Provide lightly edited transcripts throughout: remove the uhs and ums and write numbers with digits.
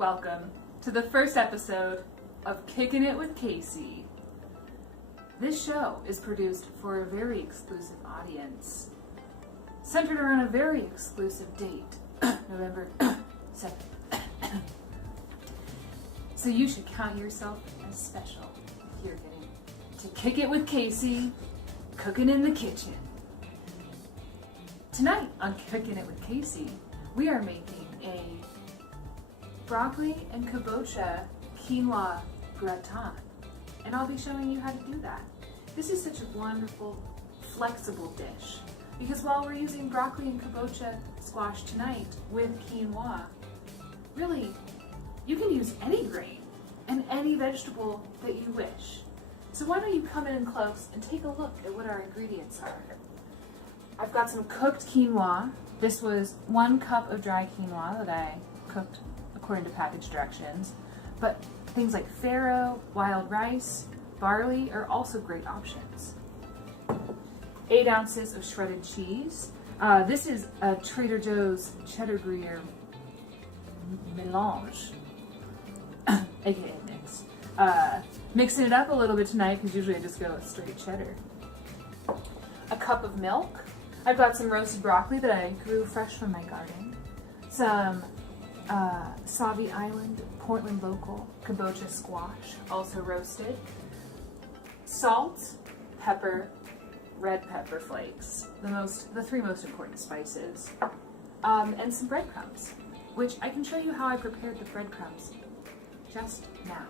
Welcome to the first episode of Kickin' It with Casey. This show is produced for a very exclusive audience, centered around a very exclusive date, November 7th. So you should count yourself as special if you're getting to kick it with Casey, cooking in the kitchen. Tonight on Kickin' It with Casey, we are making a broccoli and kabocha quinoa gratin, and I'll be showing you how to do that. This is such a wonderful, flexible dish because while we're using broccoli and kabocha squash tonight with quinoa, really, you can use any grain and any vegetable that you wish. So why don't you come in close and take a look at what our ingredients are. I've got some cooked quinoa. This was 1 cup of dry quinoa that I cooked according to package directions, but things like farro, wild rice, barley are also great options. 8 ounces of shredded cheese. This is a Trader Joe's cheddar gruyere melange, aka mix. Mixing it up a little bit tonight because usually I just go with straight cheddar. A cup of milk. I've got some roasted broccoli that I grew fresh from my garden. Some Sauvie Island Portland local kabocha squash, also roasted. Salt, pepper, red pepper flakes, the 3 most important spices, and some breadcrumbs, which I can show you how I prepared the breadcrumbs just now.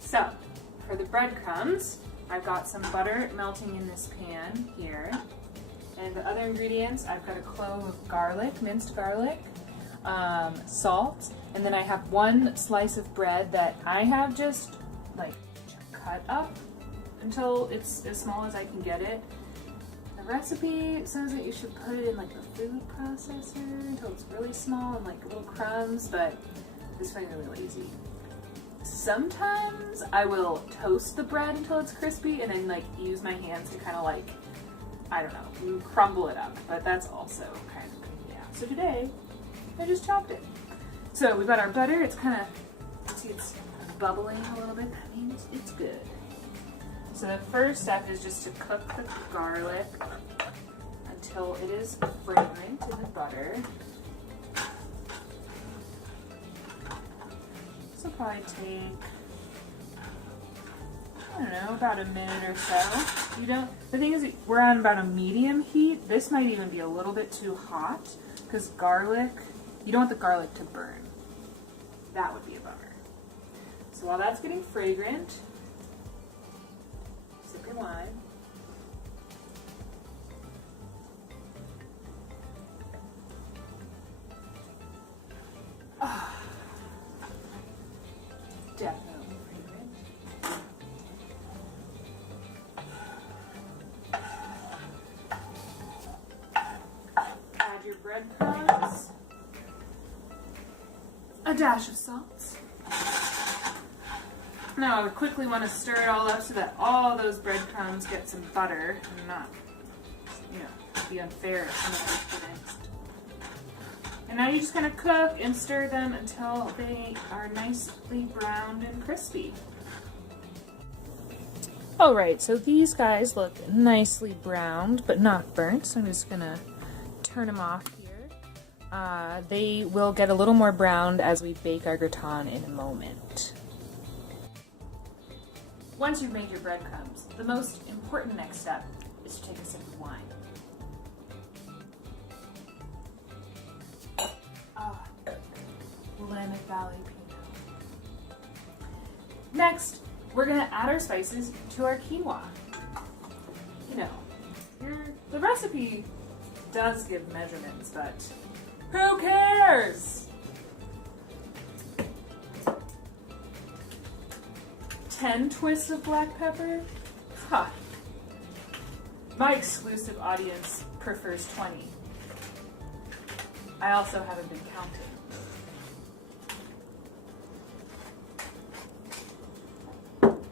So, for the breadcrumbs, I've got some butter melting in this pan here. And the other ingredients, I've got a clove of garlic, minced garlic, salt, and then I have 1 slice of bread that I have just like cut up until it's as small as I can get it. The recipe says that you should put it in like the food processor until it's really small and like little crumbs, but this is really lazy. Sometimes I will toast the bread until it's crispy and then like use my hands to kind of like, I don't know, crumble it up, but that's also kind of, yeah. So today, I just chopped it. So we've got our butter, it's kind of, see it's bubbling a little bit, that means it's good. So the first step is just to cook the garlic until it is fragrant in the butter. This will probably take, I don't know, about a minute or so. The thing is, we're on about a medium heat. This might even be a little bit too hot because garlic, you don't want the garlic to burn. That would be a bummer. So while that's getting fragrant, sip your wine. Ah, definitely fragrant. Add your breadcrumbs, a dash of salt. Now I would quickly want to stir it all up so that all those breadcrumbs get some butter and not, be unfair if some of them get mixed. And now you just kind of cook and stir them until they are nicely browned and crispy. Alright, so these guys look nicely browned but not burnt, so I'm just going to turn them off here. They will get a little more browned as we bake our gratin in a moment. Once you've made your breadcrumbs, the most important next step is to take a sip of wine. Willamette Valley Pinot. Next, we're going to add our spices to our quinoa. The recipe does give measurements, but who cares? 10 twists of black pepper? Huh. My exclusive audience prefers 20. I also haven't been counting.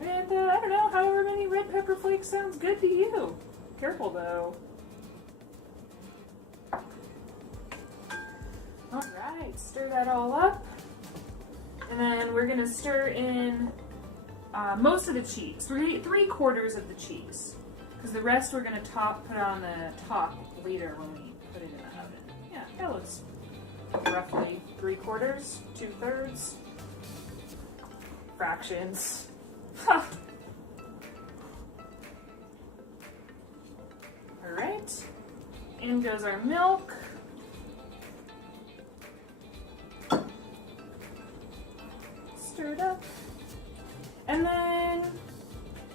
And I don't know, however many red pepper flakes sounds good to you. Careful though. Alright. right, stir that all up. And then we're gonna stir in most of the cheese, 3/4 of the cheese. Because the rest we're gonna put on the top later when we put it in the oven. Yeah, that looks roughly 3/4, 2/3. Fractions. Alright, in goes our milk. Stir it up. And then,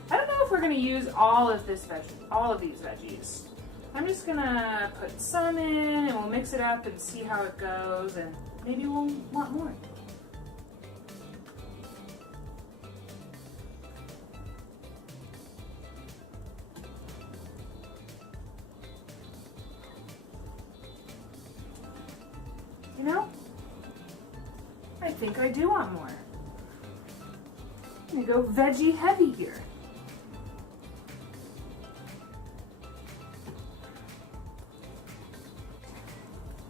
I don't know if we're gonna use all of these veggies. I'm just gonna put some in and we'll mix it up and see how it goes, and maybe we'll want more. You know, I think I do want more. I'm gonna go veggie heavy here.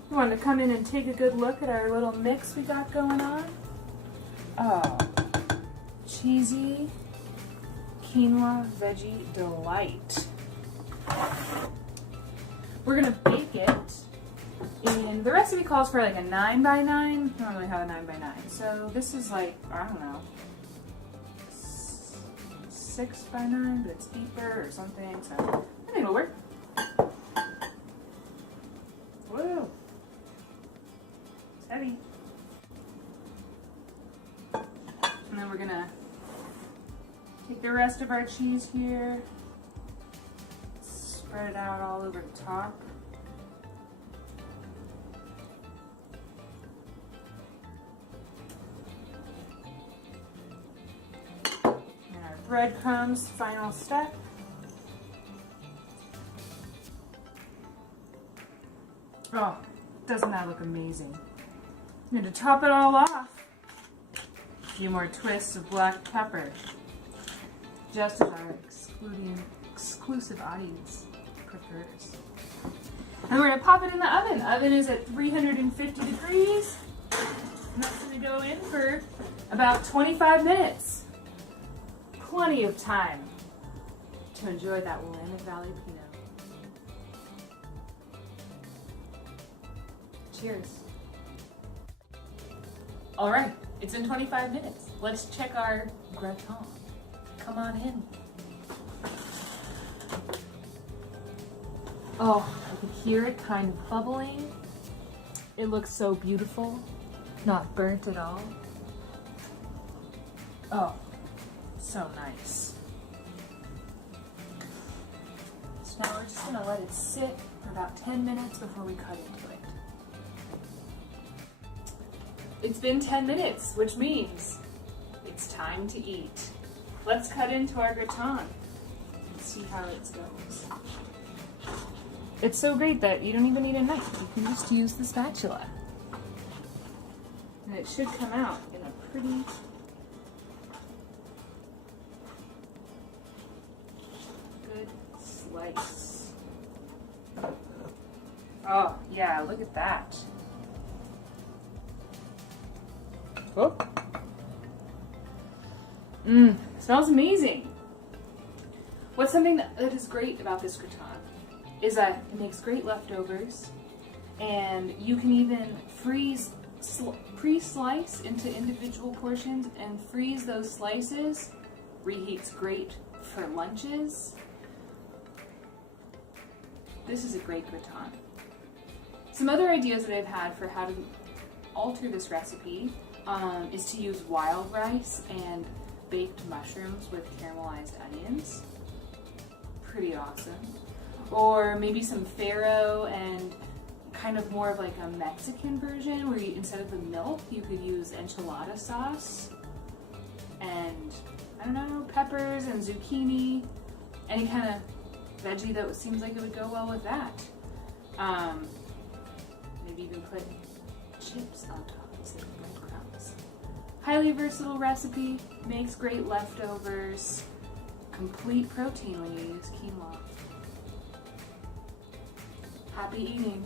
We want to come in and take a good look at our little mix we got going on. Oh, cheesy quinoa veggie delight. We're gonna bake it in, the recipe calls for like a 9 by 9. I don't really have a 9 by 9. So this is like, I don't know, 6 by 9, but it's deeper or something. So I think it'll work. Whoa. It's heavy. And then we're gonna take the rest of our cheese here, spread it out all over the top. And our breadcrumbs, final step. Oh, doesn't that look amazing? I'm going to top it all off. A few more twists of black pepper, just as our exclusive audience prefers. And we're going to pop it in the oven. The oven is at 350 degrees. And that's going to go in for about 25 minutes. Plenty of time to enjoy that Willamette Valley Pinot. Cheers. All right, it's in 25 minutes. Let's check our gratin. Come on in. Oh, I can hear it kind of bubbling. It looks so beautiful, not burnt at all. Oh, so nice. So now we're just gonna let it sit for about 10 minutes before we cut into it. It's been 10 minutes, which means it's time to eat. Let's cut into our gratin and see how it goes. It's so great that you don't even need a knife. You can just use the spatula. And it should come out in a pretty good slice. Oh, yeah, look at that. Oh. Smells amazing. What's something that is great about this gratin is that it makes great leftovers, and you can even pre-slice into individual portions and freeze those slices. Reheats great for lunches. This is a great gratin. Some other ideas that I've had for how to alter this recipe is to use wild rice and baked mushrooms with caramelized onions. Pretty awesome. Or maybe some farro and kind of more of like a Mexican version where you, instead of the milk, you could use enchilada sauce and, I don't know, peppers and zucchini, any kind of veggie that seems like it would go well with that. Maybe even put chips on top instead of breadcrumbs. Highly versatile recipe, makes great leftovers, complete protein when you use quinoa. Happy eating.